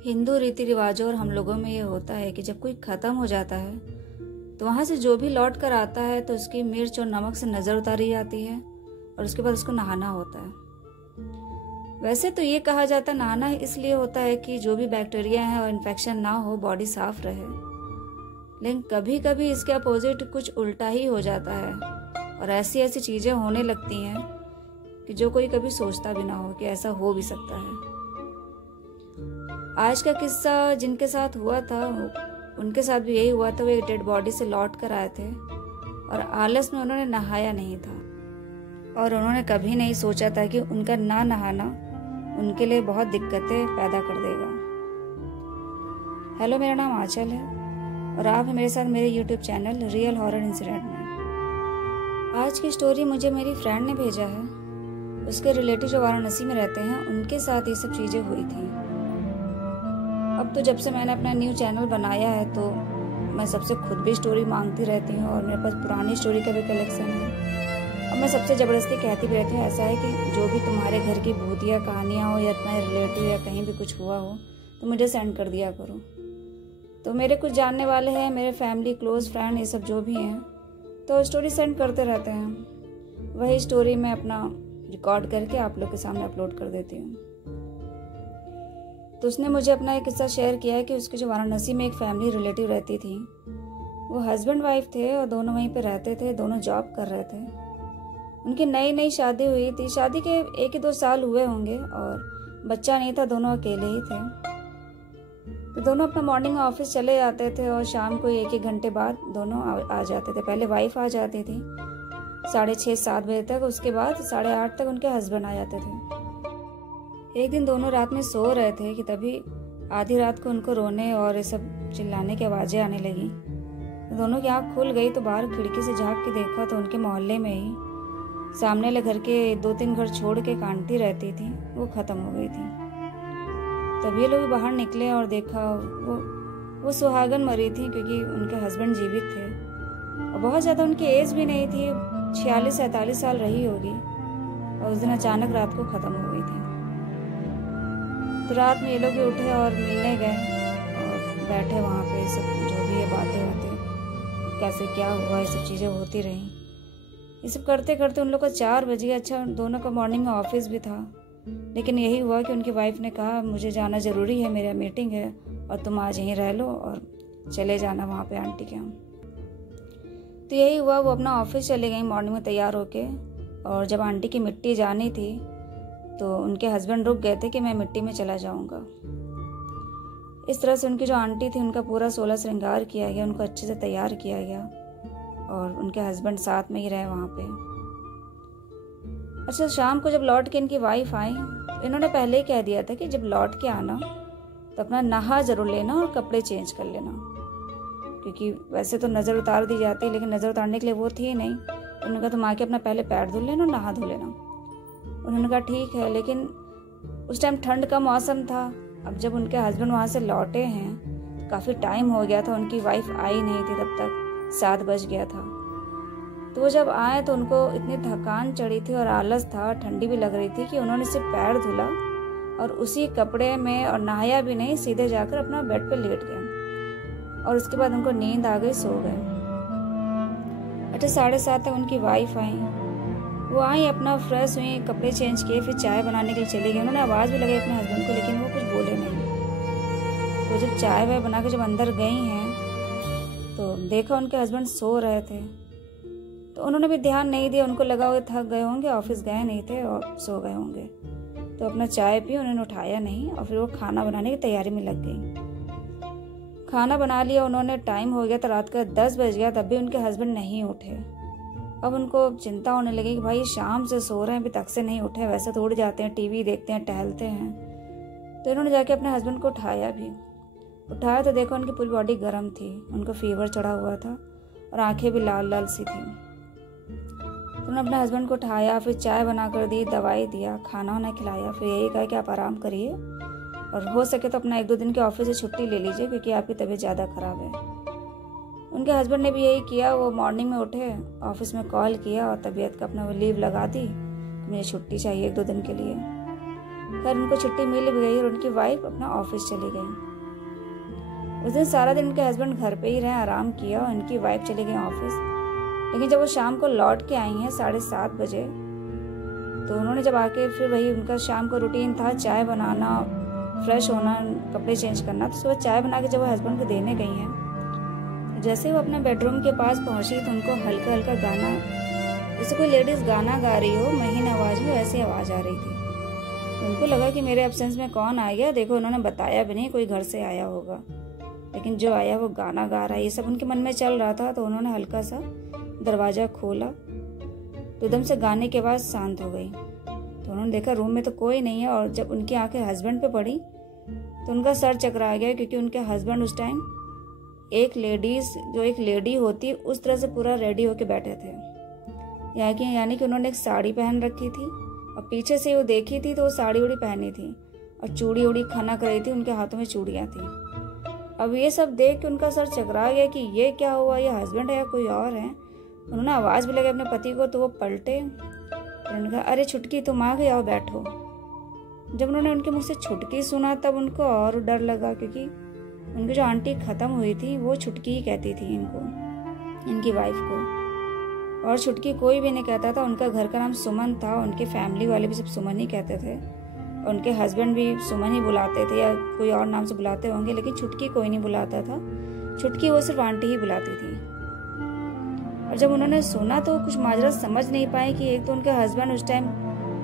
हिंदू रीति रिवाजों और हम लोगों में ये होता है कि जब कोई ख़त्म हो जाता है तो वहाँ से जो भी लौट कर आता है तो उसकी मिर्च और नमक से नज़र उतारी जाती है और उसके बाद उसको नहाना होता है। वैसे तो ये कहा जाता है नहाना इसलिए होता है कि जो भी बैक्टीरिया है और इन्फेक्शन ना हो, बॉडी साफ रहे। लेकिन कभी कभी इसके अपोजिट कुछ उल्टा ही हो जाता है और ऐसी ऐसी चीज़ें होने लगती हैं कि जो कोई कभी सोचता भी ना हो कि ऐसा हो भी सकता है। आज का किस्सा जिनके साथ हुआ था उनके साथ भी यही हुआ था। वो एक डेड बॉडी से लौट कर आए थे और आलस में उन्होंने नहाया नहीं था और उन्होंने कभी नहीं सोचा था कि उनका ना नहाना उनके लिए बहुत दिक्कतें पैदा कर देगा। हेलो, मेरा नाम आंचल है और आप हैं मेरे साथ मेरे YouTube channel real horror incident में। आज की स्टोरी मुझे मेरी फ्रेंड ने भेजा है। उसके रिलेटिव जो वाराणसी में रहते हैं उनके साथ ये सब चीज़ें हुई थी। अब तो जब से मैंने अपना न्यू चैनल बनाया है तो मैं सबसे खुद भी स्टोरी मांगती रहती हूँ और मेरे पास पुरानी स्टोरी का भी कलेक्शन है। और मैं सबसे ज़बरदस्ती कहती भी रहती हूँ ऐसा है कि जो भी तुम्हारे घर की भूतिया कहानियाँ हो या तुम्हारे रिलेटिव या कहीं भी कुछ हुआ हो तो मुझे सेंड कर दिया करो। तो मेरे कुछ जानने वाले हैं, मेरे फैमिली, क्लोज फ्रेंड, ये सब जो भी हैं तो स्टोरी सेंड करते रहते हैं। वही स्टोरी मैं अपना रिकॉर्ड करके आप लोग के सामने अपलोड कर देती हूँ। तो उसने मुझे अपना एक किस्सा शेयर किया है कि उसके जो वाराणसी में एक फैमिली रिलेटिव रहती थी, वो हस्बैंड वाइफ थे और दोनों वहीं पे रहते थे, दोनों जॉब कर रहे थे। उनकी नई नई शादी हुई थी, शादी के 1 ही 2 साल हुए होंगे और बच्चा नहीं था, दोनों अकेले ही थे। तो दोनों अपना मॉर्निंग में ऑफिस चले जाते थे और शाम को 1-1 घंटे बाद दोनों आ जाते थे। पहले वाइफ आ जाती थी 6:30-7 बजे तक, उसके बाद 8:30 तक उनके हस्बैंड आ जाते थे। एक दिन दोनों रात में सो रहे थे कि तभी आधी रात को उनको रोने और ये सब चिल्लाने की आवाज़ें आने लगी। दोनों की आँख खुल गई तो बाहर खिड़की से झाँक के देखा तो उनके मोहल्ले में ही सामने वाले घर के 2-3 घर छोड़ के एक आंटी रहती थी, वो ख़त्म हो गई थी। तब ये लोग बाहर निकले और देखा वो सुहागन मरी थी क्योंकि उनके हस्बैंड जीवित थे और बहुत ज़्यादा उनकी एज भी नहीं थी, 46-47 साल रही होगी। और उस दिन अचानक रात को ख़त्म हो गई थी। तो रात में ये लोग भी उठे और मिलने गए और बैठे वहाँ पे, सब जो भी ये बातें होती कैसे क्या हुआ ये सब चीज़ें होती रहीं। ये सब करते करते उन लोग को 4 बज गया। अच्छा, दोनों का मॉर्निंग में ऑफिस भी था, लेकिन यही हुआ कि उनकी वाइफ ने कहा मुझे जाना ज़रूरी है, मेरा मीटिंग है और तुम आज यहीं रह लो और चले जाना वहाँ पे आंटी के यहाँ। तो यही हुआ, वो अपना ऑफिस चले गई मॉर्निंग में तैयार होके। और जब आंटी की मिट्टी जानी थी तो उनके हस्बैंड रुक गए थे कि मैं मिट्टी में चला जाऊंगा। इस तरह से उनकी जो आंटी थी उनका पूरा 16 श्रृंगार किया गया, उनको अच्छे से तैयार किया गया और उनके हस्बैंड साथ में ही रहे वहाँ पे। अच्छा, शाम को जब लौट के इनकी वाइफ आई तो इन्होंने पहले ही कह दिया था कि जब लौट के आना तो अपना नहा जरूर लेना और कपड़े चेंज कर लेना, क्योंकि वैसे तो नज़र उतार दी जाती है लेकिन नज़र उतारने के लिए वो थी ही नहीं। उन्होंने कहा तुम आके अपना पहले पैर धुल लेना और नहा धो लेना। उन्होंने कहा ठीक है, लेकिन उस टाइम ठंड का मौसम था। अब जब उनके हस्बैंड वहाँ से लौटे हैं तो काफ़ी टाइम हो गया था, उनकी वाइफ आई नहीं थी तब तक, 7 बज गया था। तो वो जब आए तो उनको इतनी थकान चढ़ी थी और आलस था, ठंडी भी लग रही थी कि उन्होंने सिर्फ पैर धुला और उसी कपड़े में और नहाया भी नहीं, सीधे जाकर अपना बेड पे लेट गए और उसके बाद उनको नींद आ गई, सो गए। अच्छा, 7:30 तक उनकी वाइफ आई। वो आई, अपना फ्रेश हुई, कपड़े चेंज किए, फिर चाय बनाने के लिए चली गई। उन्होंने आवाज़ भी लगाई अपने हस्बैंड को लेकिन वो कुछ बोले नहीं। तो जब चाय वाय बना के जब अंदर गई हैं तो देखा उनके हस्बैंड सो रहे थे। तो उन्होंने भी ध्यान नहीं दिया, उनको लगा वो थक गए होंगे, ऑफिस गए नहीं थे और सो गए होंगे। तो अपना चाय पी, उन्होंने उठाया नहीं और फिर वो खाना बनाने की तैयारी में लग गई। खाना बना लिया उन्होंने, टाइम हो गया था रात का 10 बज गया, तब भी उनके हस्बैंड नहीं उठे। अब उनको चिंता होने लगी कि भाई शाम से सो रहे हैं, अभी तक से नहीं उठे, वैसे तो उठ जाते हैं, टीवी देखते हैं, टहलते हैं। तो इन्होंने जाके अपने हस्बैंड को उठाया तो देखो उनकी पूरी बॉडी गर्म थी, उनको फीवर चढ़ा हुआ था और आंखें भी लाल लाल सी थी। तो उन्होंने अपने हस्बैंड को उठाया, फिर चाय बना कर दी, दवाई दिया, खाना वाना खिलाया, फिर यही कहा कि आप आराम करिए और हो सके तो अपना 1-2 दिन के ऑफिस से छुट्टी ले लीजिए क्योंकि आपकी तबीयत ज़्यादा ख़राब है। उनके हस्बैंड ने भी यही किया। वो मॉर्निंग में उठे, ऑफिस में कॉल किया और तबीयत का अपना वो लीव लगा दी, मुझे छुट्टी चाहिए 1-2 दिन के लिए। खैर उनको छुट्टी मिल भी गई और उनकी वाइफ अपना ऑफिस चली गई। उस दिन सारा दिन उनके हस्बैंड घर पे ही रहे, आराम किया और उनकी वाइफ चली गई ऑफिस। लेकिन जब वो शाम को लौट के आई हैं 7:30 बजे, तो उन्होंने जब आके फिर वही उनका शाम का रूटीन था, चाय बनाना, फ्रेश होना, कपड़े चेंज करना। तो सुबह चाय बना के जब वो हस्बैंड को देने गई हैं, जैसे वो अपने बेडरूम के पास पहुंची तो उनको हल्का हल्का गाना, जैसे कोई लेडीज गाना गा रही हो महीन आवाज में, वैसी आवाज आ रही थी। उनको लगा कि मेरे एब्सेंस में कौन आ गया। देखो उन्होंने बताया भी नहीं, कोई घर से आया होगा, लेकिन जो आया वो गाना गा रहा है, ये सब उनके मन में चल रहा था। तो उन्होंने हल्का सा दरवाजा खोला तो एकदम से गाने के बाद शांत हो गई। तो उन्होंने देखा रूम में तो कोई नहीं है, और जब उनकी आंखें हस्बैंड पे पड़ी तो उनका सर चकरा गया, क्योंकि उनके हस्बैंड उस टाइम एक लेडीज, जो एक लेडी होती उस तरह से पूरा रेडी होके बैठे थे। यानी कि उन्होंने एक साड़ी पहन रखी थी और पीछे से वो देखी थी तो वो साड़ी उड़ी पहनी थी और चूड़ी उड़ी खनक रही थी, उनके हाथों में चूड़ियाँ थी। अब ये सब देख के उनका सर चकरा गया कि ये क्या हुआ, ये हस्बैंड है या कोई और है। उन्होंने आवाज़ भी लगाई अपने पति को, तो वो पलटे। उन्होंने कहा, अरे छुटकी तुम आ गई, आओ बैठो। जब उन्होंने उनके मुँह से छुटकी सुना तब उनको और डर लगा, क्योंकि उनकी जो आंटी ख़त्म हुई थी वो छुटकी ही कहती थी इनको, इनकी वाइफ को। और छुटकी कोई भी नहीं कहता था। उनका घर का नाम सुमन था, उनके फैमिली वाले भी सब सुमन ही कहते थे, उनके हस्बैंड भी सुमन ही बुलाते थे या कोई और नाम से बुलाते होंगे, लेकिन छुटकी कोई नहीं बुलाता था। छुटकी वो सिर्फ आंटी ही बुलाती थी। और जब उन्होंने सुना तो कुछ माजरा समझ नहीं पाए कि एक तो उनके हस्बैंड उस टाइम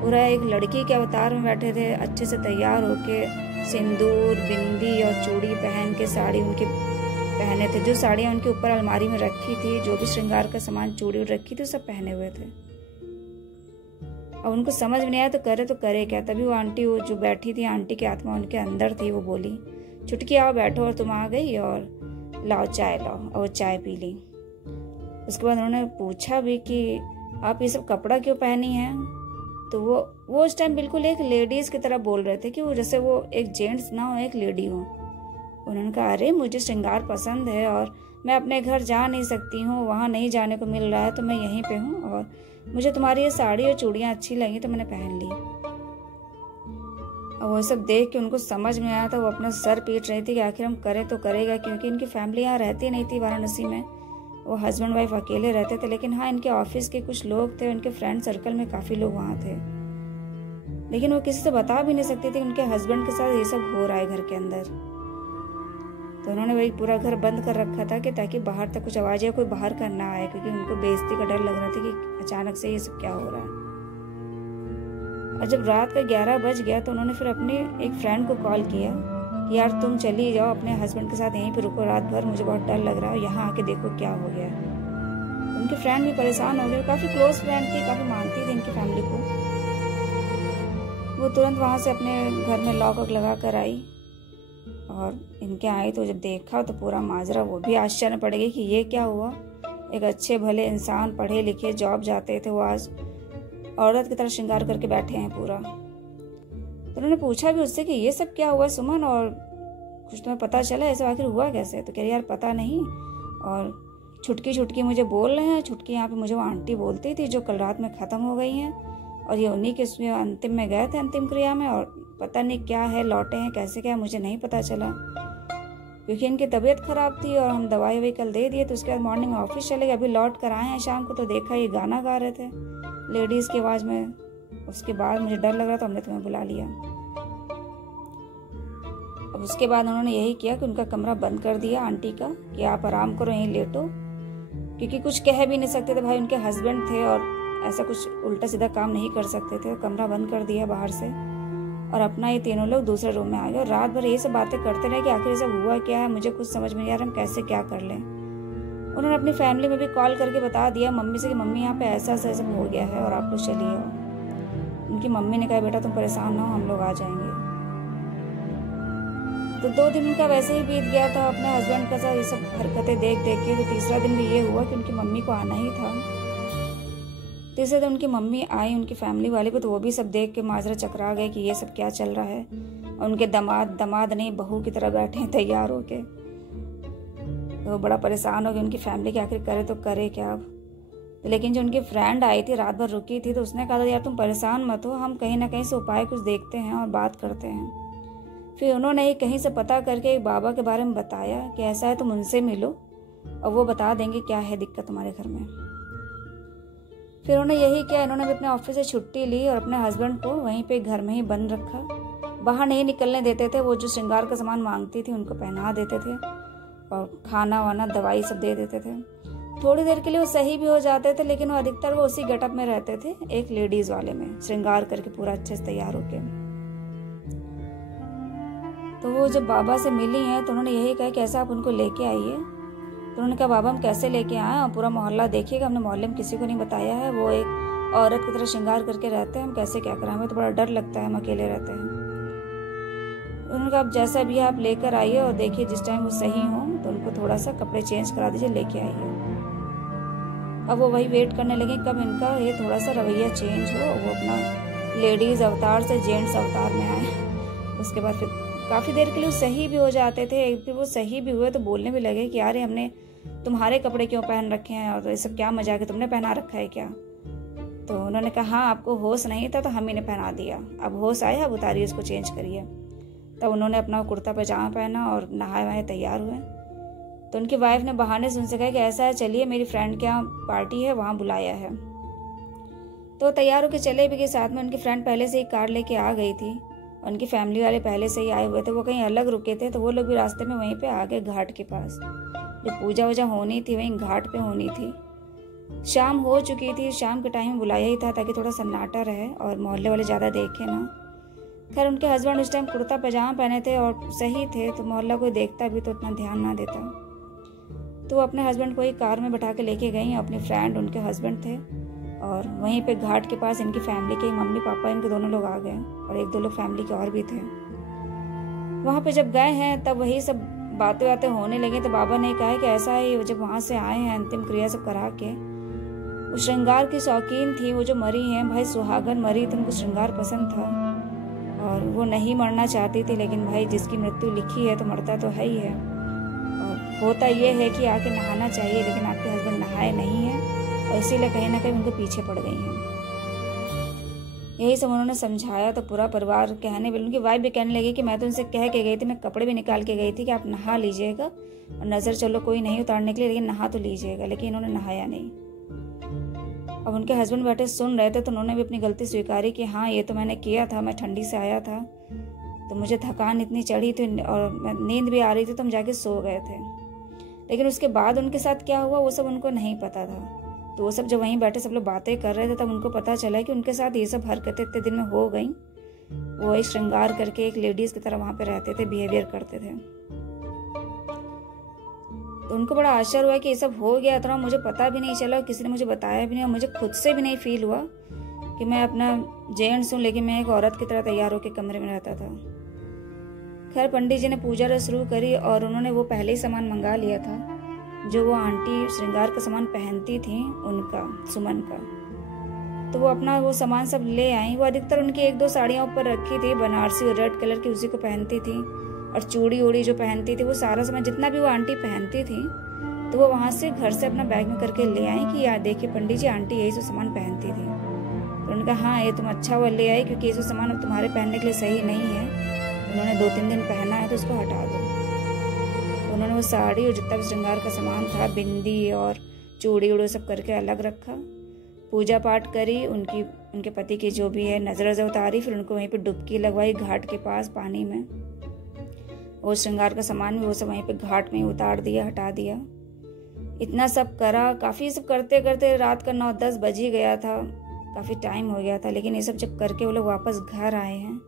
पूरा एक लड़की के अवतार में बैठे थे, अच्छे से तैयार होके, सिंदूर, बिंदी और चूड़ी पहन के, साड़ी उनके पहने थे, जो साड़ियाँ उनके ऊपर अलमारी में रखी थी, जो भी श्रृंगार का सामान चूड़ी रखी थी, सब पहने हुए थे। अब उनको समझ में नहीं आया तो करे क्या। तभी वो आंटी, वो जो बैठी थी, आंटी की आत्मा उनके अंदर थी, वो बोली, छुटकी आओ बैठो, और तुम आ गई, और लाओ चाय लाओ, और वो चाय पी ली। उसके बाद उन्होंने पूछा भी कि आप ये सब कपड़ा क्यों पहनी है। तो वो उस टाइम बिल्कुल एक लेडीज की तरह बोल रहे थे, कि वो जैसे वो एक जेंट्स ना हो, एक लेडी हो। उन्होंने कहा, अरे मुझे श्रृंगार पसंद है और मैं अपने घर जा नहीं सकती हूँ, वहाँ नहीं जाने को मिल रहा है, तो मैं यहीं पे हूँ, और मुझे तुम्हारी ये साड़ी और चूड़ियाँ अच्छी लगी तो मैंने पहन ली। और वो सब देख के उनको समझ में आया था। वो अपना सर पीट रही थी कि आखिर हम करें तो करेगा, क्योंकि इनकी फैमिली यहाँ रहती नहीं थी वाराणसी में, वो हस्बैंड वाइफ अकेले रहते थे। लेकिन हाँ, इनके ऑफिस के कुछ लोग थे, इनके फ्रेंड सर्कल में काफ़ी लोग वहाँ थे, लेकिन वो किसी से बता भी नहीं सकती थी उनके हस्बैंड के साथ ये सब हो रहा है घर के अंदर। तो उन्होंने वही पूरा घर बंद कर रखा था कि ताकि बाहर तक कुछ आवाज़ या कोई बाहर का ना आए, क्योंकि उनको बेइज्जती का डर लग रहा था कि अचानक से ये सब क्या हो रहा है। और जब रात का 11 बज गया तो उन्होंने फिर अपने एक फ्रेंड को कॉल किया कि यार तुम चली जाओ अपने हस्बैंड के साथ, यहीं पे रुको रात भर, मुझे बहुत डर लग रहा है, यहाँ आके देखो क्या हो गया। उनके फ्रेंड भी परेशान हो गए, काफ़ी क्लोज फ्रेंड थी, काफ़ी मानती थी इनकी फैमिली को। वो तुरंत वहाँ से अपने घर में लॉक वॉक लगा कर आई, और इनके आई तो जब देखा तो पूरा माजरा, वो भी आश्चर्य पड़ गई कि ये क्या हुआ। एक अच्छे भले इंसान, पढ़े लिखे, जॉब जाते थे, वो आज औरत की तरह श्रृंगार करके बैठे हैं पूरा। तो उन्होंने पूछा भी उससे कि ये सब क्या हुआ सुमन, और कुछ तुम्हें पता चला ऐसा आखिर हुआ कैसे। तो कह रही यार पता नहीं, और छुटकी मुझे बोल रहे हैं। छुटकी यहाँ पे मुझे वो आंटी बोलती थी जो कल रात में ख़त्म हो गई हैं, और ये उन्हीं के अंतिम में गए थे, अंतिम क्रिया में, और पता नहीं क्या है, लौटे हैं कैसे, क्या मुझे नहीं पता चला, क्योंकि इनकी तबीयत खराब थी और हम दवाई वही कल दे दिए। तो उसके बाद मॉर्निंग में ऑफिस चले गए, अभी लौट कर आए हैं शाम को, तो देखा ये गाना गा रहे थे लेडीज़ की आवाज़ में। उसके बाद मुझे डर लग रहा था, हमने तुम्हें बुला लिया। अब उसके बाद उन्होंने यही किया कि उनका कमरा बंद कर दिया आंटी का, कि आप आराम करो, यहीं लेटो, क्योंकि कुछ कह भी नहीं सकते थे, भाई उनके हस्बैंड थे और ऐसा कुछ उल्टा सीधा काम नहीं कर सकते थे। कमरा बंद कर दिया बाहर से, और अपना ये तीनों लोग दूसरे रूम में आ गए, और रात भर ये सब बातें करते रहे कि आखिर ये सब हुआ क्या है, मुझे कुछ समझ में नहीं आ रहा, हम कैसे क्या कर लें। उन्होंने अपनी फैमिली में भी कॉल करके बता दिया मम्मी से कि मम्मी यहाँ पे ऐसा सब हो गया है और आप लोग चलिए आओ। उनकी मम्मी ने कहा बेटा तुम परेशान ना हो, हम लोग आ जाएंगे। तो 2 दिन उनका वैसे ही बीत गया था अपने हस्बैंड का साथ ये सब हरकतें देख के। तो तीसरा दिन भी ये हुआ कि उनकी मम्मी को आना ही था। तीसरे दिन उनकी मम्मी आई, उनकी फैमिली वाले को, तो वो भी सब देख के माजरा चकरा गए कि ये सब क्या चल रहा है। और उनके दामाद नहीं बहू की तरह बैठे हैं तैयार होके। तो वो बड़ा परेशान हो गया उनकी फैमिली की, आखिर करे तो करे क्या। अब लेकिन जो उनकी फ्रेंड आई थी, रात भर रुकी थी, तो उसने कहा था यार तुम परेशान मत हो, हम कहीं ना कहीं से उपाय कुछ देखते हैं और बात करते हैं। फिर उन्होंने कहीं से पता करके एक बाबा के बारे में बताया कि ऐसा है तुम उनसे मिलो और वो बता देंगे क्या है दिक्कत तुम्हारे घर में। फिर उन्होंने यही किया, इन्होंने भी अपने ऑफिस से छुट्टी ली और अपने हस्बैंड को वहीं पे घर में ही बंद रखा, बाहर नहीं निकलने देते थे। वो जो श्रृंगार का सामान मांगती थी उनको पहना देते थे और खाना वाना दवाई सब दे देते थे। थोड़ी देर के लिए वो सही भी हो जाते थे, लेकिन वो अधिकतर वो उसी गेटअप में रहते थे, एक लेडीज वाले में, श्रृंगार करके पूरा अच्छे से तैयार होके। तो वो जब बाबा से मिली हैं तो उन्होंने यही कहा कि ऐसा आप उनको लेके आइए। तो उन्होंने कहा बाबा हम कैसे लेके आए, पूरा मोहल्ला देखिएगा, हमने मोहल्ले में किसी को नहीं बताया है, वो एक औरत की तरह श्रृंगार करके रहते हैं, हम कैसे क्या करें, हमें तो बड़ा डर लगता है, हम अकेले रहते हैं। उन्होंने कहा आप जैसा भी आप लेकर आइए और देखिए जिस टाइम वो सही हो तो उनको थोड़ा सा कपड़े चेंज करा दीजिए, लेके आइए। अब वो वही वेट करने लगे कब इनका ये थोड़ा सा रवैया चेंज हो, वो अपना लेडीज अवतार से जेंट्स अवतार में आए। उसके बाद फिर काफ़ी देर के लिए वो सही भी हो जाते थे। फिर वो सही भी हुए तो बोलने भी लगे कि यार हमने तुम्हारे कपड़े क्यों पहन रखे हैं और ये सब क्या मजाक है, तुमने पहना रखा है क्या। तो उन्होंने कहा हाँ आपको होश नहीं था तो हम ही ने पहना दिया, अब होश आया अब उतारिए उसको चेंज करिए। तब उन्होंने अपना कुर्ता पजामा पहना और नहाए वहाए तैयार हुए। तो उनकी वाइफ ने बहाने से उनसे कहा कि ऐसा है चलिए मेरी फ्रेंड के यहाँ पार्टी है, वहाँ बुलाया है। तो तैयार होकर चले भी गए साथ में। उनकी फ्रेंड पहले से ही कार लेके आ गई थी, उनकी फैमिली वाले पहले से ही आए हुए थे, वो कहीं अलग रुके थे तो वो लोग भी रास्ते में वहीं पे आ गए घाट के पास। जो पूजा वूजा होनी थी वहीं घाट पे होनी थी। शाम हो चुकी थी, शाम के टाइम बुलाया ही था ताकि थोड़ा सन्नाटा रहे और मोहल्ले वाले ज़्यादा देखे ना। खैर उनके हस्बैंड उस टाइम कुर्ता पजामा पहने थे और सही थे, तो मोहल्ला कोई देखता भी तो उतना ध्यान ना देता। तो वो अपने हस्बैंड को ही कार में बैठा के लेके गई, अपनी फ्रेंड उनके हस्बैंड थे और वहीं पे घाट के पास इनकी फैमिली के मम्मी पापा इनके दोनों लोग आ गए और एक दो लोग फैमिली के और भी थे। वहाँ पे जब गए हैं तब वही सब बातें बातें होने लगी। तो बाबा ने कहा कि ऐसा है जब वहाँ से आए हैं अंतिम क्रिया सब करा के, वो श्रृंगार की शौकीन थी, वो जो मरी हैं भाई सुहागन मरी तो उनको श्रृंगार पसंद था और वो नहीं मरना चाहती थी, लेकिन भाई जिसकी मृत्यु लिखी है तो मरता तो है ही है। और होता ये है कि आके नहाना चाहिए, लेकिन आपके हस्बैंड नहाए नहीं हैं और इसीलिए कहीं ना कहीं उनको पीछे पड़ गई हैं। यही सब उन्होंने समझाया तो पूरा परिवार कहने भी, उनकी वाइफ भी कहने लगी कि मैं तो उनसे कह के गई थी, मैं कपड़े भी निकाल के गई थी कि आप नहा लीजिएगा और नज़र चलो कोई नहीं उतारने के लिए, लेकिन नहा तो लीजिएगा, लेकिन इन्होंने नहाया नहीं। अब उनके हस्बैंड बैठे सुन रहे थे तो उन्होंने भी अपनी गलती स्वीकारी कि हाँ ये तो मैंने किया था, मैं ठंडी से आया था तो मुझे थकान इतनी चढ़ी थी और नींद भी आ रही थी तो हम जाके सो गए थे। लेकिन उसके बाद उनके साथ क्या हुआ वो सब उनको नहीं पता था। तो वो सब जब वहीं बैठे सब लोग बातें कर रहे थे तब उनको पता चला कि उनके साथ ये सब हरकतें इतने दिन में हो गई। वो एक श्रृंगार करके एक लेडीज की तरह वहाँ पे रहते थे, बिहेवियर करते थे। तो उनको बड़ा आश्चर्य हुआ कि ये सब हो गया था, मुझे पता भी नहीं चला, किसी ने मुझे बताया भी नहीं और मुझे खुद से भी नहीं फील हुआ कि मैं अपना जेंट्स हूँ लेकिन मैं एक औरत की तरह तैयार होकर कमरे में रहता था। खैर पंडित जी ने पूजा शुरू करी और उन्होंने वो पहले ही सामान मंगा लिया था जो वो आंटी श्रृंगार का सामान पहनती थी उनका, सुमन का। तो वो अपना वो सामान सब ले आई। वो अधिकतर उनकी एक दो साड़ियाँ ऊपर रखी थी बनारसी और रेड कलर की, उसी को पहनती थी और चूड़ी उड़ी जो पहनती थी वो सारा सामान जितना भी वो आंटी पहनती थी तो वो वहाँ से घर से अपना बैग में करके ले आई कि यार देखिए पंडित जी आंटी यही जो सामान पहनती थी। तो उन्होंने कहा हाँ ये तुम अच्छा वो ले आई क्योंकि ये जो सामान अब तुम्हारे पहनने के लिए सही नहीं है, उन्होंने 2-3 दिन पहना है तो उसको हटा दो। तो उन्होंने वो साड़ी और जितना भी श्रृंगार का सामान था, बिंदी और चूड़ी उड़ी सब करके अलग रखा। पूजा पाठ करी, उनके पति की जो भी है नजर नजर उतारी, फिर उनको वहीं पे डुबकी लगवाई घाट के पास पानी में। वो श्रृंगार का सामान भी वो सब वहीं पे घाट में उतार दिया, हटा दिया। इतना सब करा, काफ़ी सब करते करते रात का 9-10 बज ही गया था, काफ़ी टाइम हो गया था। लेकिन ये सब जब करके वो लोग वापस घर आए हैं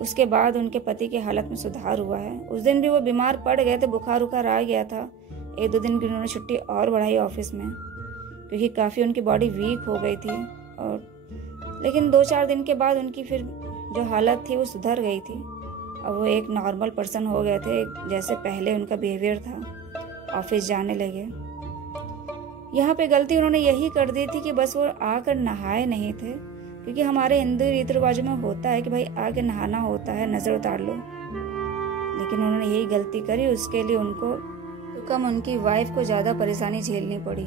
उसके बाद उनके पति की हालत में सुधार हुआ है। उस दिन भी वो बीमार पड़ गए थे, बुखार उखार आ गया था। 1-2 दिन की उन्होंने छुट्टी और बढ़ाई ऑफिस में क्योंकि काफ़ी उनकी बॉडी वीक हो गई थी। और लेकिन 2-4 दिन के बाद उनकी फिर जो हालत थी वो सुधर गई थी। अब वो एक नॉर्मल पर्सन हो गए थे, जैसे पहले उनका बिहेवियर था, ऑफिस जाने लगे। यहाँ पे गलती उन्होंने यही कर दी थी कि बस वो आकर नहाए नहीं थे, क्योंकि हमारे हिंदू रीति रिवाजों में होता है कि भाई आके नहाना होता है, नज़र उतार लो। लेकिन उन्होंने यही गलती करी, उसके लिए उनको तो कम उनकी वाइफ को ज़्यादा परेशानी झेलनी पड़ी।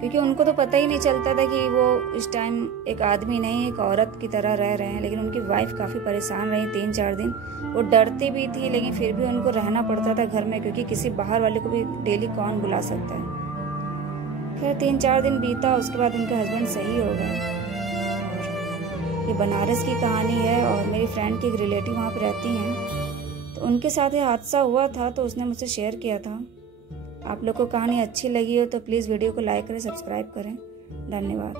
क्योंकि उनको तो पता ही नहीं चलता था कि वो इस टाइम एक आदमी नहीं एक औरत की तरह रह रहे हैं। लेकिन उनकी वाइफ काफ़ी परेशान रही 3-4 दिन। वो डरती भी थी लेकिन फिर भी उनको रहना पड़ता था घर में, क्योंकि किसी बाहर वाले को भी डेली कौन बुला सकता है। खैर 3-4 दिन बीता, उसके बाद उनके हस्बैंड सही हो गए। ये बनारस की कहानी है और मेरी फ्रेंड की एक रिलेटिव वहाँ पर रहती हैं, तो उनके साथ ये हादसा हुआ था तो उसने मुझसे शेयर किया था। आप लोग को कहानी अच्छी लगी हो तो प्लीज़ वीडियो को लाइक करें, सब्सक्राइब करें। धन्यवाद।